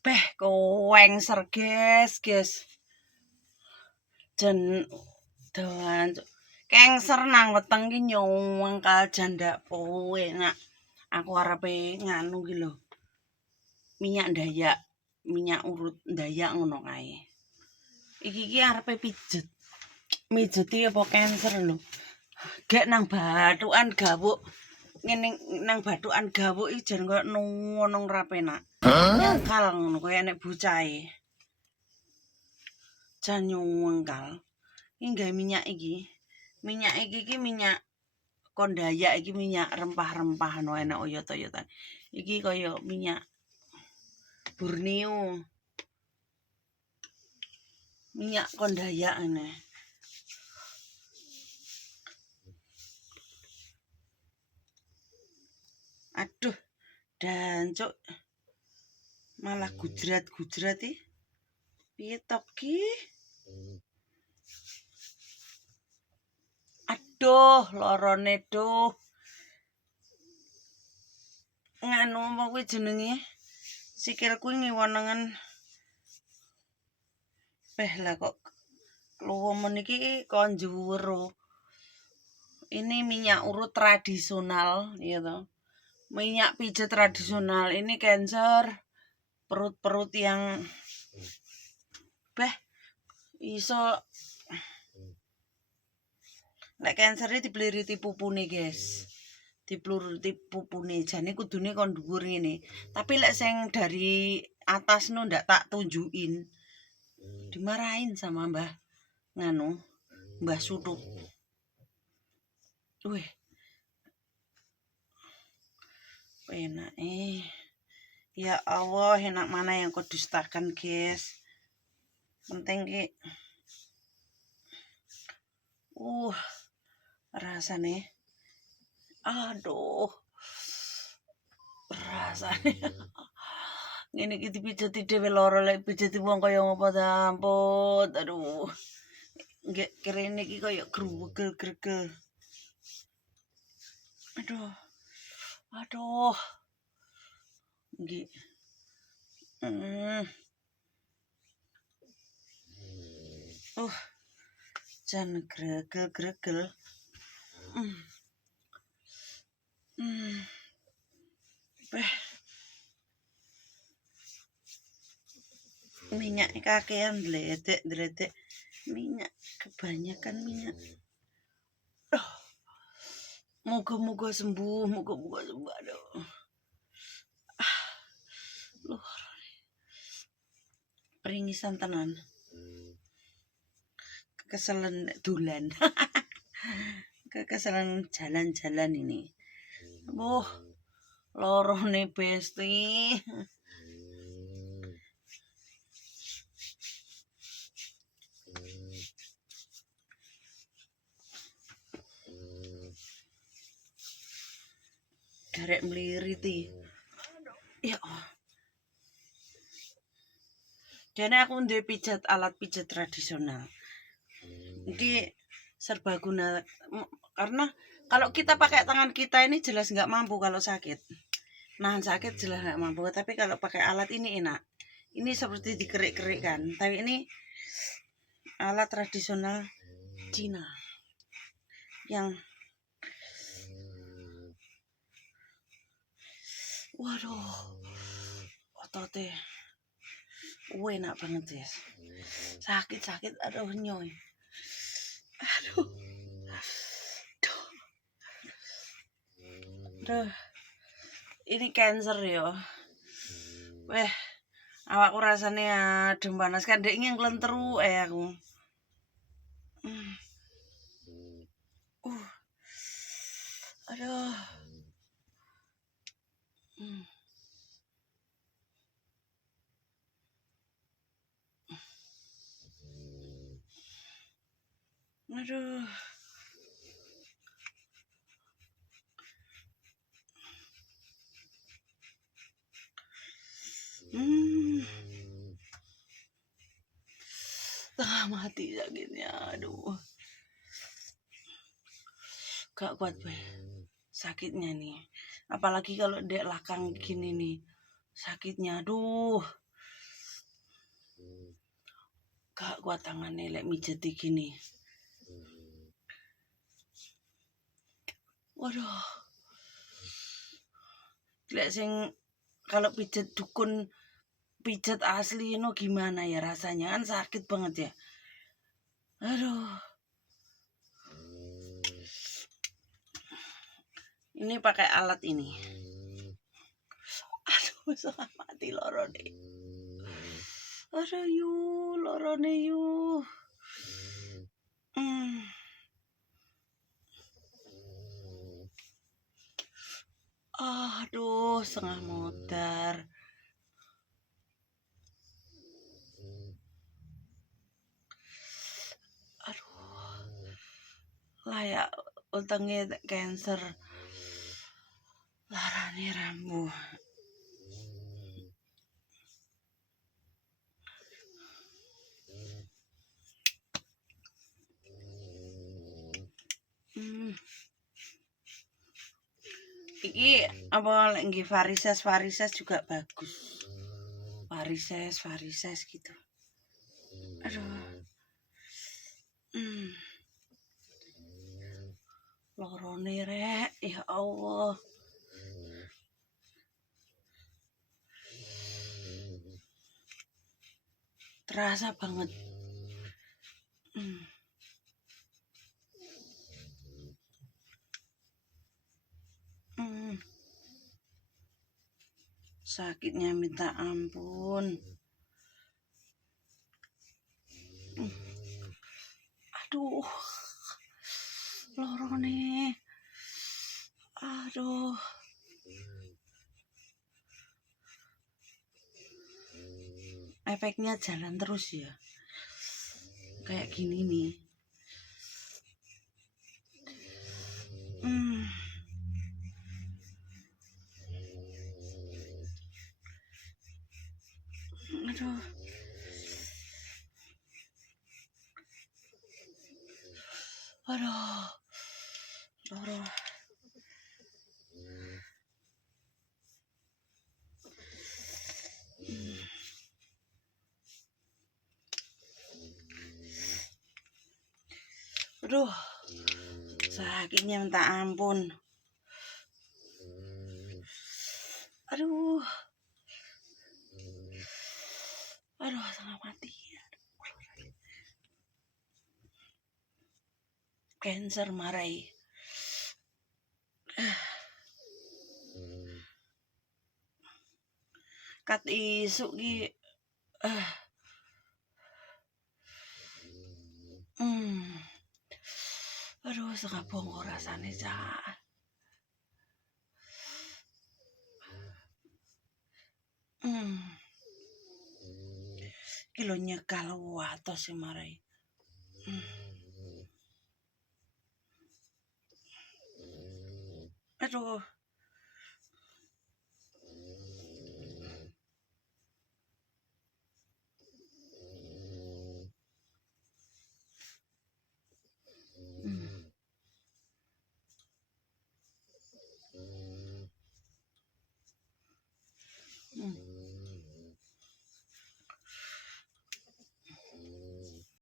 Beh, kewengser guys. Jan doan kengser nang weteng ki nyongkal jandak kowe nak. Aku arepe nganu ki lho. Minyak Dayak, minyak urut Dayak ngono kae. Iki arepe pijet. Mijeti apa cancer lho. Gek nang bathukan gawuk. Ngene nang bathukan gawuk iki jan koyo ngono ora penak. Nyangkal ngono koyo nek bocahe. Jan nyungkal. Iki gawe minyak iki. Minyak iki minyak kondayak iki minyak rempah-rempah no enak oyot-oyotan. Iki koyo minyak Borneo. Minyak kondayak ngene. Aduh, dancuk. Malah gujrat-gujrat iki. Piye tok ki? Aduh, lorone duh. Nganu apa kuwi jenenge? Sikilku ngiwonengen. Beh lah kok luwemen iki kok njuwer. Ini minyak urut tradisional, ya toh. Minyak pijat tradisional ini cancer. Perut-perut yang beh iso nek cancer dipeliriti pupune, guys. Dipluriti pupune jane kudune kon dhuwur ngene. Tapi lek sing dari atas no ndak tak tunjukin. Dimarahin sama Mbah nganu, Mbah Sutut. Wih. Enak ya Allah, enak mana yang kau dustakan, guys. Penting ki rasane. Aduh. Rasane. Ngene iki dipijeti dhewe lara lek pijeti wong kaya ngopo ta ampun. Aduh. Nggih kerene iki kaya grugel-gregel. Aduh. Nggih. Jan gregel-gregel. Beh. Minyak kakean dledek. Minyak kebanyakan minyak. Moga-moga sembuh, aduh. Loh. Peringisan tenan. Kekeselan dolan. Kekeselan jalan-jalan ini. Lorone besti. Garek mliriti. Ya. Jane aku ndek alat pijat tradisional. Ini serbaguna karena kalau kita pakai tangan kita ini jelas nggak mampu kalau sakit. Nahan sakit jelas nggak mampu, tapi kalau pakai alat ini enak. Ini seperti dikerik-kerik kan, tapi ini alat tradisional Cina yang waduh ototnya enak banget ya. Sakit aduh nyoy. Aduh. Ini cancer ya. Weh, awakku rasane adem panas kan dek ngengklenteru aku. Aduh. Aduh. Tengah mati sakitnya, aduh. Gak kuat sakitnya nih. Apalagi kalau dek lakang gini nih. Sakitnya, aduh. Gak kuat tangannya lek mijet gini. Waduh. Lek sing kalau pijet dukun, pijet asli no gimana ya rasanya, kan sakit banget ya. Aduh. Ini pakai alat ini. Aduh, setengah mati loro deh. Aduh yu, lorone yu. Aduh, setengah modar. Aduh, layak utangnya cancer. Larane rambu. Iki apa lagi varises juga bagus. Varises gitu. Aduh. Lorone rek, ya Allah. Terasa banget. Sakitnya minta ampun. Aduh. Lorone. Aduh. Efeknya jalan terus ya. Kayak gini nih. Aduh. Aduh. Aduh. Aduh. Sakitnya minta ampun. Aduh. Aduh, setengah mati. Cancer marai. Kat isuk ki. Aduh, setengah bongkor rasane, Cak. Kilo nyekal watos sih marai. Aduh.